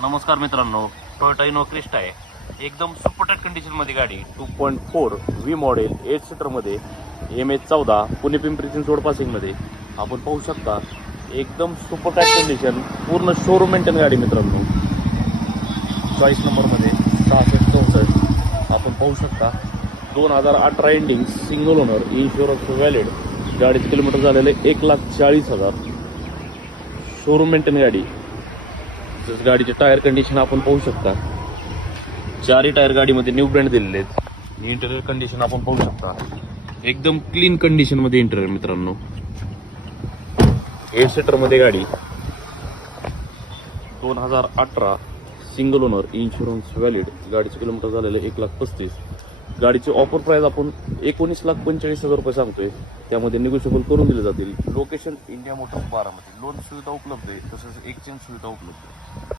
नमस्कार मित्रांनो, Toyota Innova Crysta आहे. एकदम सुपर टाईट कंडिशनमध्ये गाडी 2.4 व्ही मॉडेल 8 सीटरमध्ये MH14 पुणे पिंपरी चिंचवड पासिंगमध्ये आपण पाहू शकता. एकदम सुपर टाईट कंडिशन, पूर्ण शोरूम मेंटेन गाडी मित्रांनो. 40 नंबरमध्ये 6664 आपण पाहू शकता. 2018 ending, single owner, insurance valid. गाडीचं किलोमीटर झालेलं आहे 1,40,000. शोरूम मेंटेन गाडी. गाडीचे टायर कंडिशन आपण पाहू शकता. चारही टायर गाडीमध्ये न्यू ब्रँड दिलेले आहेत. इंटेरियर कंडिशन आपण पाहू शकता. एकदम क्लीन कंडिशन मध्ये इंटेरियर मित्रांनो. 8 सीटर मध्ये गाडी. 2018 सिंगल ओनर, इन्शुरन्स व्हॅलिड. गाडीचं किलोमीटर झालेलं 1,35,000. गाडीची ऑफर प्राइस आपण 19,45,000 रुपये सांगतोय. त्यामध्ये निगोशिएबल करून दिले जातील. Location India Motors Baramati. Loan सुविधा उपलब्ध आहे, तसंच एक्सचेंज सुविधा उपलब्ध आहे.